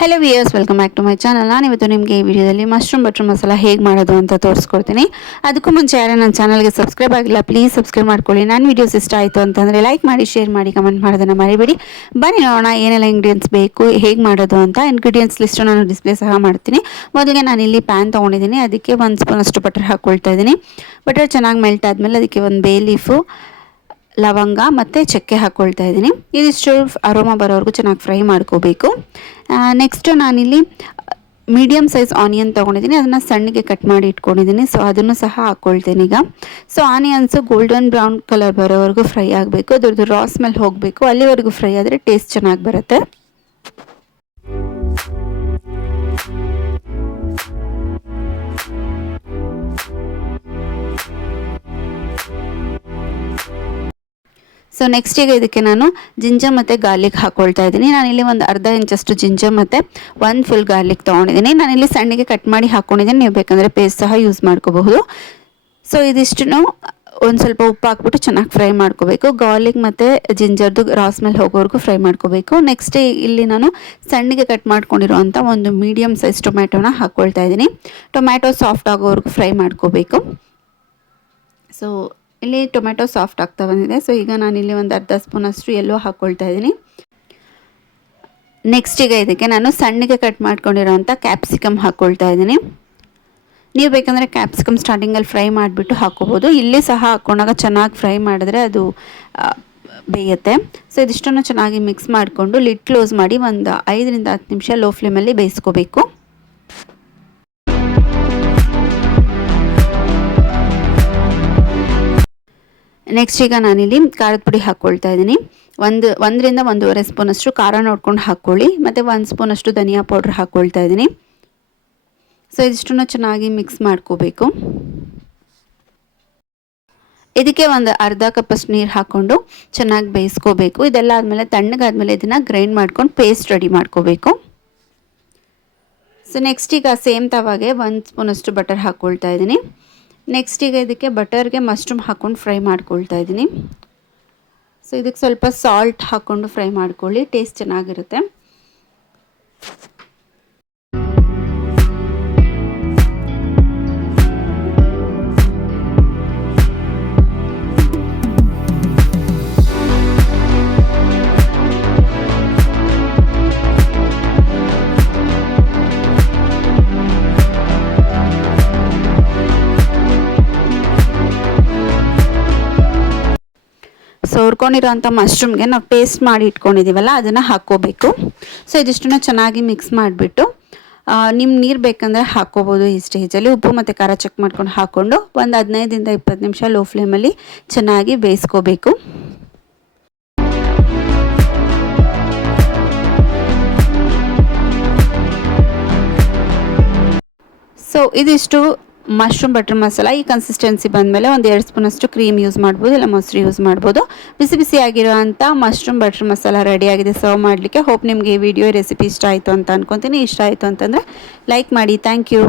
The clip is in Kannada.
Hello viewers, welcome back to my channel. ನಾನಿವತ್ತು ನಿಮಗೆ ಈ ವಿಡಿಯೋದಲ್ಲಿ ಮಶ್ರೂಮ್ ಬಟರ್ ಮಸಾಲ ಹೇಗೆ ಮಾಡೋದು ಅಂತ ತೋರಿಸ್ಕೊಡ್ತೀನಿ. ಅದಕ್ಕೂ ಮುಂಚೆ ಯಾರು ನನ್ನ ಚಾನಲ್ಗೆ ಸಬ್ಸ್ಕ್ರೈಬ್ ಆಗಿಲ್ಲ, ಪ್ಲೀಸ್ ಸಬ್ಸ್ಕ್ರೈಬ್ ಮಾಡ್ಕೊಳ್ಳಿ. ನನ್ನ ವೀಡಿಯೋಸ್ ಇಷ್ಟ ಆಯಿತು ಅಂತಂದರೆ ಲೈಕ್ ಮಾಡಿ, ಶೇರ್ ಮಾಡಿ, ಕಮೆಂಟ್ ಮಾಡೋದನ್ನು ಮರಿಬೇಡಿ. ಬನ್ನಿ ನೋಡೋಣ ಏನೆಲ್ಲ ಇಂಗ್ರೀಡಿಯೆಂಟ್ಸ್ ಬೇಕು, ಹೇಗೆ ಮಾಡೋದು ಅಂತ. ಇಂಗ್ರೀಡಿಯೆಂಟ್ಸ್ ಲಿಸ್ಟು ನಾನು ಡಿಸ್ಪ್ಲೇ ಸಹ ಮಾಡ್ತೀನಿ. ಮೊದಲಿಗೆ ನಾನಿಲ್ಲಿ ಪ್ಯಾನ್ ತೊಗೊಂಡಿದ್ದೀನಿ, ಅದಕ್ಕೆ 1 ಸ್ಪೂನ್ ಅಷ್ಟು ಬಟರ್ ಹಾಕ್ಕೊಳ್ತಾ ಇದ್ದೀನಿ. ಬಟರ್ ಚೆನ್ನಾಗಿ ಮೆಲ್ಟ್ ಆದಮೇಲೆ ಅದಕ್ಕೆ ಒಂದು ಬೇ ಲೀಫು, ಲವಂಗ ಮತ್ತು ಚಕ್ಕೆ ಹಾಕ್ಕೊಳ್ತಾ ಇದ್ದೀನಿ. ಇದಿಷ್ಟು ಅರೋಮಾ ಬರೋವರೆಗೂ ಚೆನ್ನಾಗಿ ಫ್ರೈ ಮಾಡ್ಕೋಬೇಕು. ನೆಕ್ಸ್ಟು ನಾನಿಲ್ಲಿ ಮೀಡಿಯಮ್ ಸೈಜ್ ಆನಿಯನ್ ತೊಗೊಂಡಿದ್ದೀನಿ, ಅದನ್ನು ಸಣ್ಣಗೆ ಕಟ್ ಮಾಡಿ ಇಟ್ಕೊಂಡಿದ್ದೀನಿ. ಸೊ ಅದನ್ನು ಸಹ ಹಾಕ್ಕೊಳ್ತೀನಿ ಈಗ. So onions golden brown colour ಬರೋವರೆಗೂ ಫ್ರೈ ಆಗಬೇಕು, ಅದ್ರದ್ದು ರಾ ಸ್ಮೆಲ್ ಹೋಗಬೇಕು. ಅಲ್ಲಿವರೆಗೂ ಫ್ರೈ ಆದರೆ ಟೇಸ್ಟ್ ಚೆನ್ನಾಗಿ ಬರುತ್ತೆ. ಸೊ ನೆಕ್ಸ್ಟ್ ಈಗ ಇದಕ್ಕೆ ನಾನು ಜಿಂಜರ್ ಮತ್ತು ಗಾರ್ಲಿಕ್ ಹಾಕ್ಕೊಳ್ತಾ ಇದ್ದೀನಿ. ನಾನಿಲ್ಲಿ ಒಂದು ಅರ್ಧ ಇಂಚಷ್ಟು ಜಿಂಜರ್ ಮತ್ತು 1 ಫುಲ್ ಗಾರ್ಲಿಕ್ ತೊಗೊಂಡಿದ್ದೀನಿ. ನಾನಿಲ್ಲಿ ಸಣ್ಣಗೆ ಕಟ್ ಮಾಡಿ ಹಾಕ್ಕೊಂಡಿದ್ದೀನಿ, ನೀವು ಬೇಕಂದರೆ ಪೇಸ್ಟ್ ಸಹ ಯೂಸ್ ಮಾಡ್ಕೋಬಹುದು. ಸೊ ಇದಿಷ್ಟನ್ನು ಒಂದು ಸ್ವಲ್ಪ ಉಪ್ಪು ಹಾಕ್ಬಿಟ್ಟು ಚೆನ್ನಾಗಿ ಫ್ರೈ ಮಾಡ್ಕೋಬೇಕು. ಗಾರ್ಲಿಕ್ ಮತ್ತು ಜಿಂಜರ್ದು ರಾ ಸ್ಮೆಲ್ ಹೋಗೋವರೆಗೂ ಫ್ರೈ ಮಾಡ್ಕೋಬೇಕು. ನೆಕ್ಸ್ಟ್ ಇಲ್ಲಿ ನಾನು ಸಣ್ಣಗೆ ಕಟ್ ಮಾಡ್ಕೊಂಡಿರೋವಂಥ ಒಂದು ಮೀಡಿಯಮ್ ಸೈಜ್ ಟೊಮ್ಯಾಟೋನ ಹಾಕ್ಕೊಳ್ತಾ ಇದ್ದೀನಿ. ಟೊಮ್ಯಾಟೊ ಸಾಫ್ಟ್ ಆಗೋವರೆಗೂ ಫ್ರೈ ಮಾಡ್ಕೋಬೇಕು. ಸೊ ಇಲ್ಲಿ ಟೊಮೆಟೊ ಸಾಫ್ಟ್ ಆಗ್ತಾ ಬಂದಿದೆ. ಸೊ ಈಗ ನಾನಿಲ್ಲಿ ಒಂದು ಅರ್ಧ ಸ್ಪೂನಷ್ಟು ಎಲ್ಲೋ ಹಾಕ್ಕೊಳ್ತಾ ಇದ್ದೀನಿ. ನೆಕ್ಸ್ಟ್ ಈಗ ಇದಕ್ಕೆ ನಾನು ಸಣ್ಣಗೆ ಕಟ್ ಮಾಡ್ಕೊಂಡಿರೋಂಥ ಕ್ಯಾಪ್ಸಿಕಮ್ ಹಾಕ್ಕೊಳ್ತಾ ಇದ್ದೀನಿ. ನೀವು ಬೇಕಂದರೆ ಕ್ಯಾಪ್ಸಿಕಮ್ ಸ್ಟಾರ್ಟಿಂಗಲ್ಲಿ ಫ್ರೈ ಮಾಡಿಬಿಟ್ಟು ಹಾಕ್ಕೋಬೋದು. ಇಲ್ಲಿ ಸಹ ಹಾಕ್ಕೊಂಡಾಗ ಚೆನ್ನಾಗಿ ಫ್ರೈ ಮಾಡಿದ್ರೆ ಅದು ಬೇಯುತ್ತೆ. ಸೊ ಇದಿಷ್ಟನ್ನು ಚೆನ್ನಾಗಿ ಮಿಕ್ಸ್ ಮಾಡಿಕೊಂಡು ಲಿಡ್ ಕ್ಲೋಸ್ ಮಾಡಿ ಒಂದು 5 ರಿಂದ 10 ನಿಮಿಷ ಲೋ ಫ್ಲೇಮಲ್ಲಿ ಬೇಯಿಸ್ಕೋಬೇಕು. ನೆಕ್ಸ್ಟ್ ಈಗ ನಾನಿಲ್ಲಿ ಖಾರದ ಪುಡಿ ಹಾಕ್ಕೊಳ್ತಾ ಇದ್ದೀನಿ. 1 ರಿಂದ 1.5 ಸ್ಪೂನಷ್ಟು ಖಾರ ನೋಡ್ಕೊಂಡು ಹಾಕ್ಕೊಳ್ಳಿ. ಮತ್ತು 1 ಸ್ಪೂನಷ್ಟು ಧನಿಯಾ ಪೌಡ್ರ್ ಹಾಕ್ಕೊಳ್ತಾ ಇದ್ದೀನಿ. ಸೊ ಇದಿಷ್ಟನ್ನು ಚೆನ್ನಾಗಿ ಮಿಕ್ಸ್ ಮಾಡ್ಕೋಬೇಕು. ಇದಕ್ಕೆ ಒಂದು ಅರ್ಧ ಕಪ್ಪಷ್ಟು ನೀರು ಹಾಕ್ಕೊಂಡು ಚೆನ್ನಾಗಿ ಬೇಯಿಸ್ಕೋಬೇಕು. ಇದೆಲ್ಲ ಆದಮೇಲೆ ತಣ್ಣಗಾದ್ಮೇಲೆ ಇದನ್ನು ಗ್ರೈಂಡ್ ಮಾಡ್ಕೊಂಡು ಪೇಸ್ಟ್ ರೆಡಿ ಮಾಡ್ಕೋಬೇಕು. ಸೊ ನೆಕ್ಸ್ಟ್ ಈಗ ಸೇಮ್ ತವಾಗೆ 1 ಸ್ಪೂನಷ್ಟು ಬಟರ್ ಹಾಕ್ಕೊಳ್ತಾ ಇದ್ದೀನಿ. ನೆಕ್ಸ್ಟ್ ಈಗ ಇದಕ್ಕೆ ಬಟರ್ಗೆ ಮಶ್ರೂಮ್ ಹಾಕ್ಕೊಂಡು ಫ್ರೈ ಮಾಡ್ಕೊಳ್ತಾ ಇದ್ದೀನಿ. ಸೊ ಇದಕ್ಕೆ ಸ್ವಲ್ಪ ಸಾಲ್ಟ್ ಹಾಕ್ಕೊಂಡು ಫ್ರೈ ಮಾಡ್ಕೊಳ್ಳಿ, ಟೇಸ್ಟ್ ಚೆನ್ನಾಗಿರುತ್ತೆ. ಸೊ ಹುರ್ಕೊಂಡಿರೋಂಥ ಮಶ್ರೂಮ್ಗೆ ನಾವು ಪೇಸ್ಟ್ ಮಾಡಿ ಇಟ್ಕೊಂಡಿದ್ದೀವಲ್ಲ ಅದನ್ನು ಹಾಕ್ಕೋಬೇಕು. ಸೊ ಇದಿಷ್ಟನ್ನು ಚೆನ್ನಾಗಿ ಮಿಕ್ಸ್ ಮಾಡಿಬಿಟ್ಟು ನಿಮ್ಮ ನೀರು ಬೇಕಂದರೆ ಹಾಕ್ಕೋಬೋದು. ಈ ಸ್ಟೇಜಲ್ಲಿ ಉಪ್ಪು ಮತ್ತು ಖಾರ ಚೆಕ್ ಮಾಡ್ಕೊಂಡು ಹಾಕ್ಕೊಂಡು ಒಂದು 15 ರಿಂದ 20 ನಿಮಿಷ ಲೋ ಫ್ಲೇಮಲ್ಲಿ ಚೆನ್ನಾಗಿ ಬೇಯಿಸ್ಕೋಬೇಕು. ಸೊ ಇದಿಷ್ಟು ಮಶ್ರೂಮ್ ಬಟರ್ ಮಸಾಲ ಈ ಕನ್ಸಿಸ್ಟೆನ್ಸಿ ಬಂದಮೇಲೆ ಒಂದು 2 ಸ್ಪೂನಷ್ಟು ಕ್ರೀಮ್ ಯೂಸ್ ಮಾಡ್ಬೋದು, ಇಲ್ಲ ಮೊಸರು ಯೂಸ್ ಮಾಡ್ಬೋದು. ಬಿಸಿ ಬಿಸಿಯಾಗಿರೋವಂಥ ಮಶ್ರೂಮ್ ಬಟರ್ ಮಸಾಲ ರೆಡಿಯಾಗಿದೆ ಸರ್ವ್ ಮಾಡಲಿಕ್ಕೆ. ಹೋಪ್ ನಿಮಗೆ ಈ ವಿಡಿಯೋ ರೆಸಿಪಿ ಇಷ್ಟ ಆಯಿತು ಅಂತ ಅನ್ಕೊತೀನಿ. ಇಷ್ಟ ಆಯಿತು ಅಂತಂದರೆ ಲೈಕ್ ಮಾಡಿ. Thank you.